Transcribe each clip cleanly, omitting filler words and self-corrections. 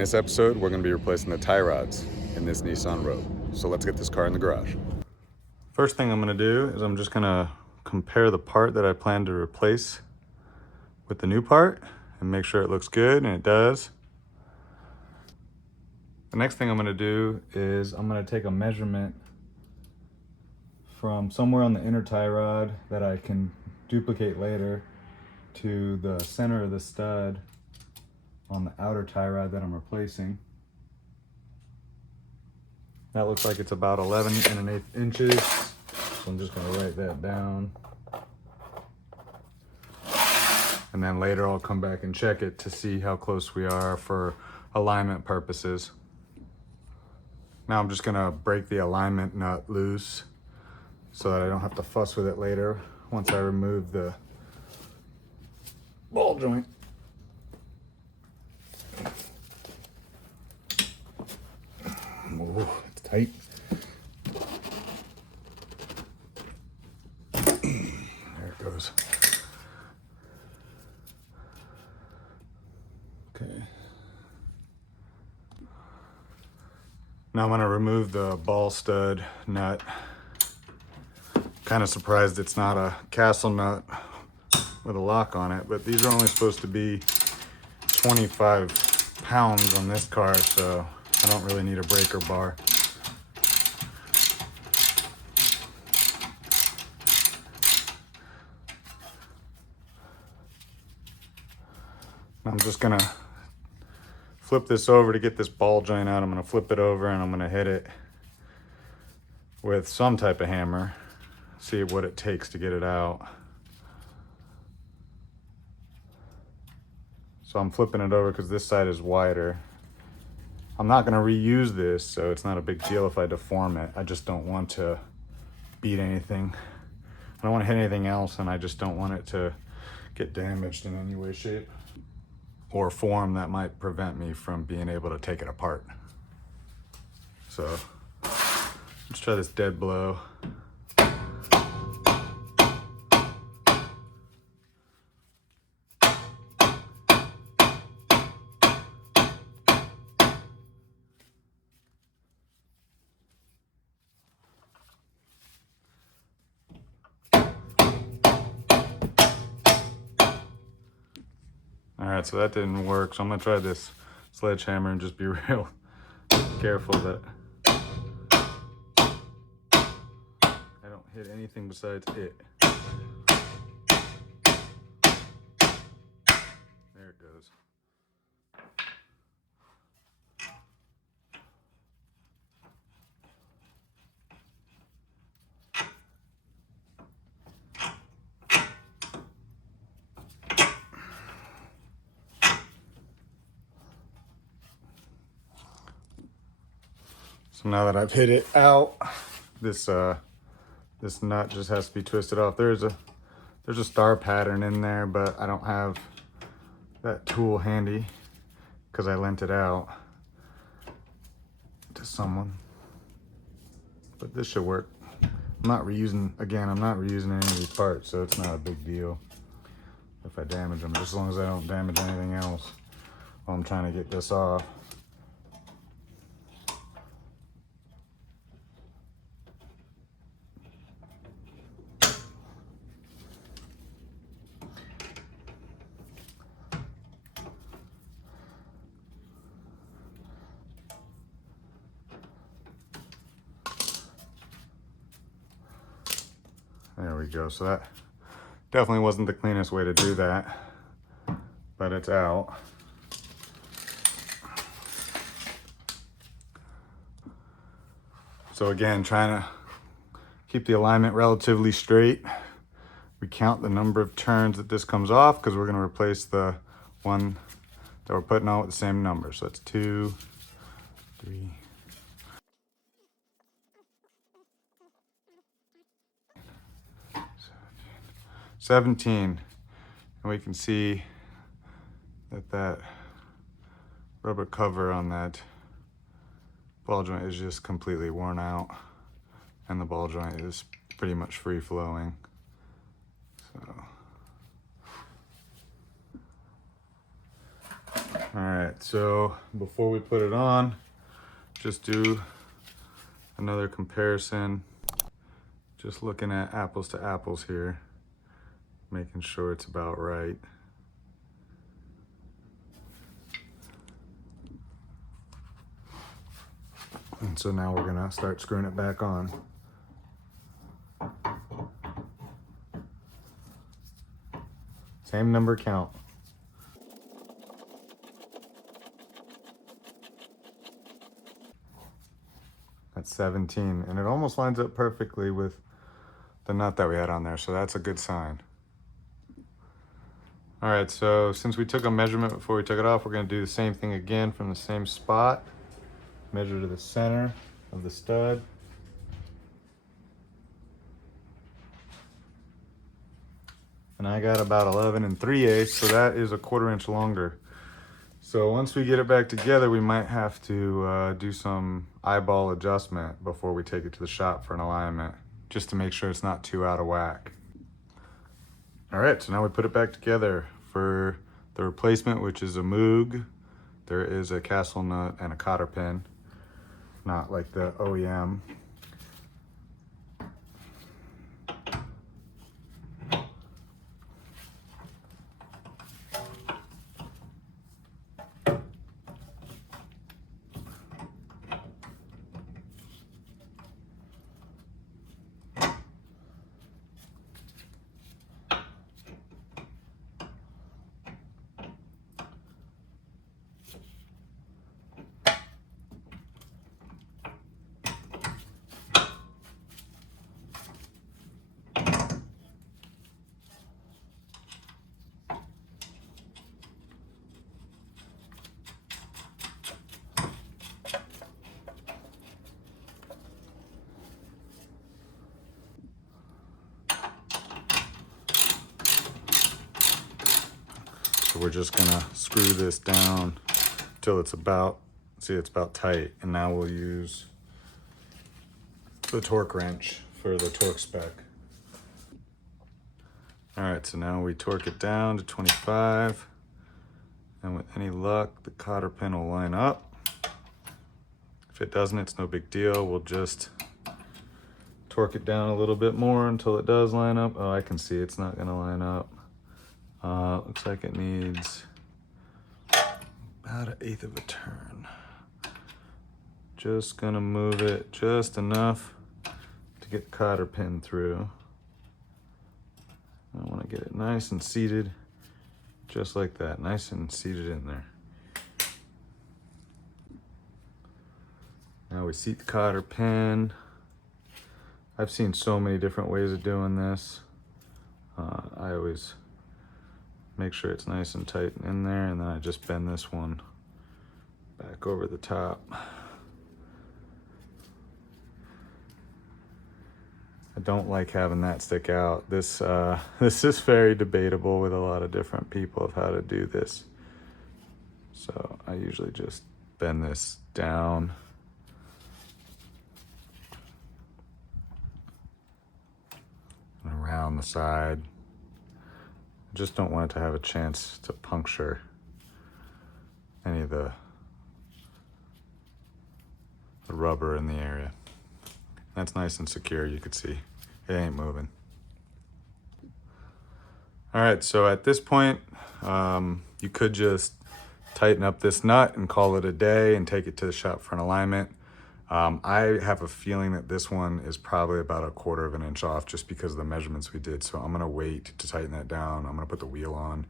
this episode, we're going to be replacing the tie rods in this Nissan Rogue. So let's get this car in the garage. First thing I'm going to do is I'm just going to compare the part that I plan to replace with the new part and make sure it looks good, and it does. The next thing I'm going to do is I'm going to take a measurement from somewhere on the inner tie rod that I can duplicate later to the center of the stud on the outer tie rod that I'm replacing. That looks like it's about 11 1/8 inches. So I'm just gonna write that down. And then later I'll come back and check it to see how close we are for alignment purposes. Now I'm just gonna break the alignment nut loose so that I don't have to fuss with it later once I remove the ball joint. Oh, it's tight. There it goes. Okay. Now I'm going to remove the ball stud nut. Kind of surprised it's not a castle nut with a lock on it, but these are only supposed to be 25 pounds on this car, so I don't really need a breaker bar. I'm just gonna flip this over to get this ball joint out. I'm gonna flip it over and I'm gonna hit it with some type of hammer, see what it takes to get it out. So I'm flipping it over because this side is wider. I'm not gonna reuse this, so it's not a big deal if I deform it. I just don't want to beat anything. I don't want to hit anything else, and I just don't want it to get damaged in any way, shape, or form that might prevent me from being able to take it apart. So let's try this dead blow. All right, so that didn't work. So I'm gonna try this sledgehammer and just be real careful that I don't hit anything besides it. There it goes. So now that I've hit it out, this nut just has to be twisted off. There's a star pattern in there, but I don't have that tool handy because I lent it out to someone. But this should work. I'm not reusing any of these parts, so it's not a big deal if I damage them, just as long as I don't damage anything else while I'm trying to get this off. There we go. So that definitely wasn't the cleanest way to do that, but it's out. So again, trying to keep the alignment relatively straight. We count the number of turns that this comes off because we're going to replace the one that we're putting on with the same number. So that's 2, 3, 17, and we can see that rubber cover on that ball joint is just completely worn out, and the ball joint is pretty much free flowing. So All right, so before we put it on, just do another comparison. Just looking at apples to apples here, making sure it's about right. And so now we're gonna start screwing it back on. Same number count. That's 17, and it almost lines up perfectly with the nut that we had on there, so that's a good sign. All right, so since we took a measurement before we took it off, we're gonna do the same thing again from the same spot. Measure to the center of the stud. And I got about 11 3/8, so that is a 1/4 inch longer. So once we get it back together, we might have to do some eyeball adjustment before we take it to the shop for an alignment, just to make sure it's not too out of whack. All right, so now we put it back together. For the replacement, which is a Moog, there is a castle nut and a cotter pin, not like the OEM. So we're just gonna screw this down till it's about, see, it's about tight. And now we'll use the torque wrench for the torque spec. All right, so now we torque it down to 25. And with any luck, the cotter pin will line up. If it doesn't, it's no big deal. We'll just torque it down a little bit more until it does line up. Oh, I can see it's not gonna line up. Looks like it needs about 1/8 of a turn. Just gonna move it just enough to get the cotter pin through. I wanna get it nice and seated, just like that, nice and seated in there. Now we seat the cotter pin. I've seen so many different ways of doing this. I always make sure it's nice and tight in there, and then I just bend this one back over the top. I don't like having that stick out. This is very debatable with a lot of different people of how to do this. So I usually just bend this down. And around the side. I just don't want it to have a chance to puncture any of the rubber in the area. That's nice and secure, you could see. It ain't moving. All right, so at this point, you could just tighten up this nut and call it a day and take it to the shop for an alignment. I have a feeling that this one is probably about 1/4 of an inch off just because of the measurements we did. So I'm gonna wait to tighten that down. I'm gonna put the wheel on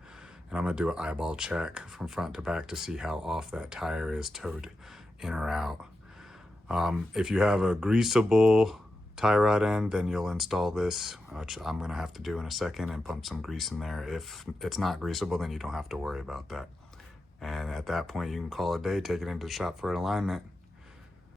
and I'm gonna do an eyeball check from front to back to see how off that tire is towed in or out. If you have a greasable tie rod end, then you'll install this, which I'm gonna have to do in a second, and pump some grease in there. If it's not greasable, then you don't have to worry about that. And at that point, you can call it a day, take it into the shop for an alignment.